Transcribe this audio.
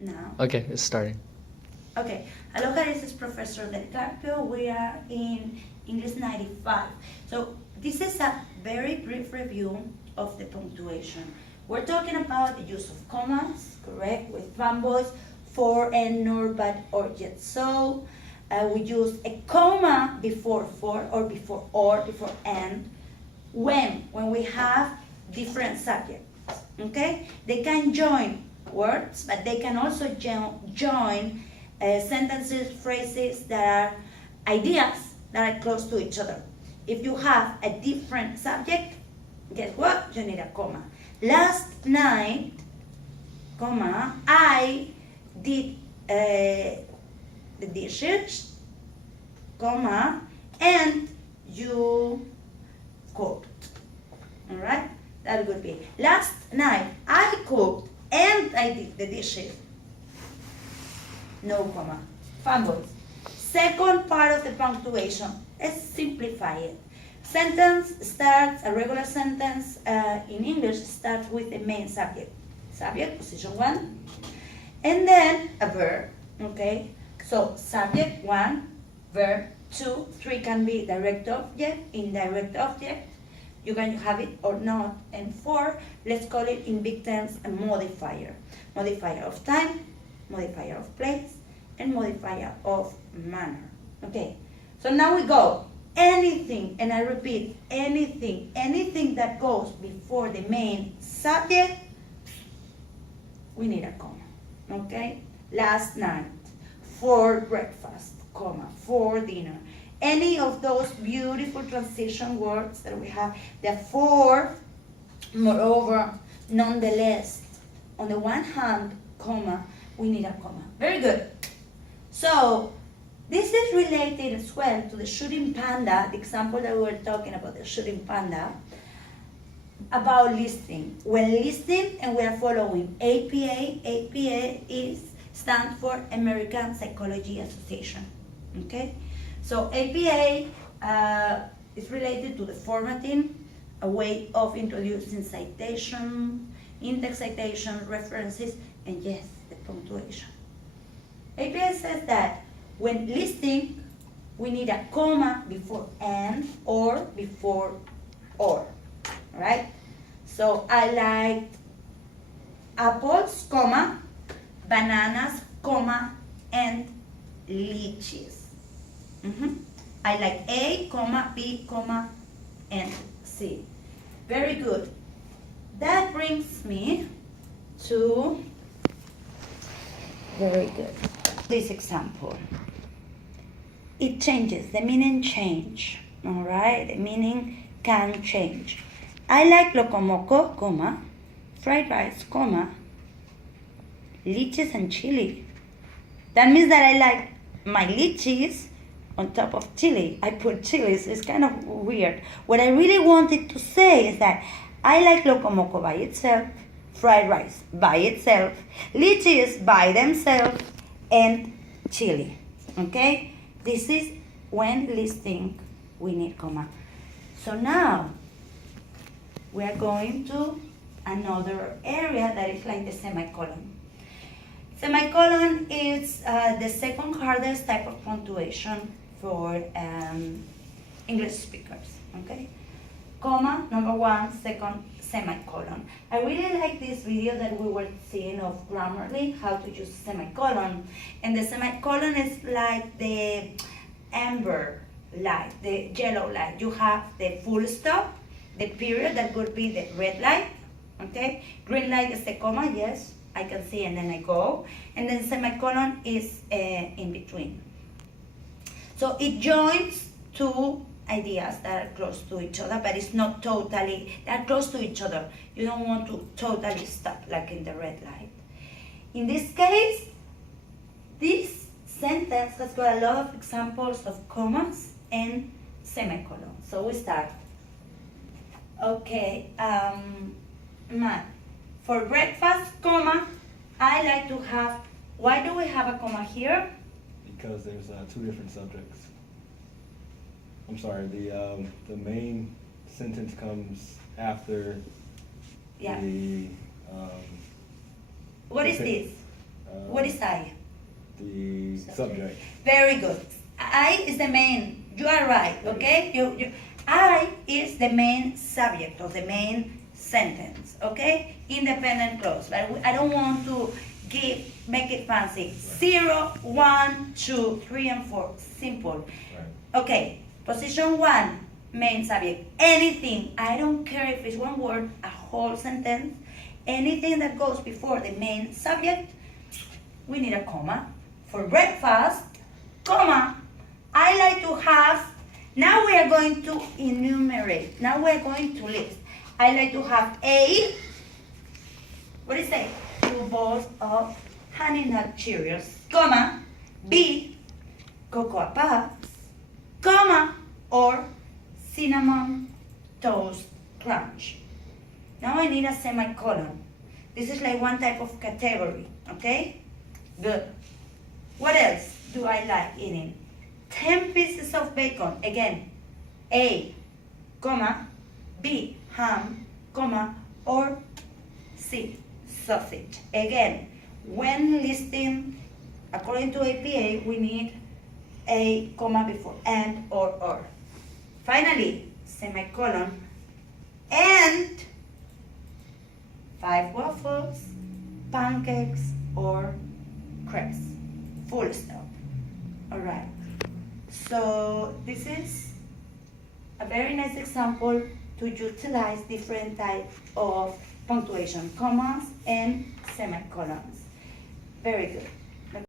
Now. Okay, it's starting. Okay. Aloha, this is Professor Del Carpio. We are in English 95. So this is a very brief review of the punctuation. We're talking about the use of commas, correct, with fanboys, for, and, nor, but, or, yet. So we use a comma before for, or before and, when we have different subjects, okay? They can join words, but they can also join sentences, phrases that are ideas that are close to each other. If you have a different subject, guess what? You need a comma. Last night, comma, I did the dishes, comma, and you cooked. All right? That would be last night I cooked and I did the dishes. No comma. Fanboys. Second part of the punctuation. Let's simplify it. Sentence starts, a regular sentence in English starts with the main subject. Subject, position 1. And then a verb. Okay? So subject 1, verb 2, 3 can be direct object, indirect object. You can have it or not. And 4, let's call it in big terms a modifier. Modifier of time, modifier of place, and modifier of manner. Okay, so now we go. Anything, and I repeat, anything that goes before the main subject, we need a comma. Okay, last night, for breakfast, comma, for dinner. Any of those beautiful transition words that we have, the for, moreover, nonetheless, on the one hand, comma, we need a comma. Very good. So this is related as well to the shooting panda, the example that we were talking about, the shooting panda, about listening. When listening and we are following APA stands for American Psychology Association. Okay? So APA is related to the formatting, a way of introducing citation, index citation, references, and yes, the punctuation. APA says that when listening, we need a comma before and or before or. Right? So I like apples, comma, bananas, comma, and lychees. I like A, comma, B, comma, and C. Very good. That brings me to, very good, this example. It changes, the meaning change, all right? The meaning can change. I like locomoco, comma, fried rice, comma, lychees and chili. That means that I like my lychees on top of chili. I put chilies. It's kind of weird. What I really wanted to say is that I like locomoco by itself, fried rice by itself, lychees by themselves, and chili. Okay? This is when listing we need comma. So now we are going to another area that is like the semicolon. Semicolon is the second hardest type of punctuation for English speakers, okay? Comma, number 1, second, semicolon. I really like this video that we were seeing of Grammarly, how to use semicolon. And the semicolon is like the amber light, the yellow light. You have the full stop, the period, that would be the red light, okay? Green light is the comma, yes, I can see, and then I go. And then semicolon is in between. So it joins two ideas that are close to each other, but it's not totally, they're close to each other. You don't want to totally stop like in the red light. In this case, this sentence has got a lot of examples of commas and semicolons. So we start. Okay, for breakfast, comma, I like to have, why do we have a comma here? Because there's two different subjects. I'm sorry, the main sentence comes after Yeah. the... What is this? What is I? The subject. Very good. I is the main. You are right. Okay. I is the main subject of the main sentence. Okay. Independent clause. But I don't want to make it fancy. 0, 1, 2, 3, and 4. Simple. Right. Okay. Position 1. Main subject. Anything. I don't care if it's one word, a whole sentence. Anything that goes before the main subject, we need a comma. For breakfast, comma, I like to have, now we are going to enumerate. Now we are going to list. I like to have A, what is A? 2 bowls of honey nut Cheerios, comma, B, cocoa puffs, comma, or cinnamon toast crunch. Now I need a semicolon. This is like one type of category, okay? Good. What else do I like eating? 10 pieces of bacon. Again, A, comma, B, ham, comma, or C, sausage. Again, when listing, according to APA, we need a comma before and or. Finally, semicolon, and 5 waffles, pancakes, or crepes. Full stop. All right. So this is a very nice example to utilize different types of punctuation, commas and semicolons. Very good.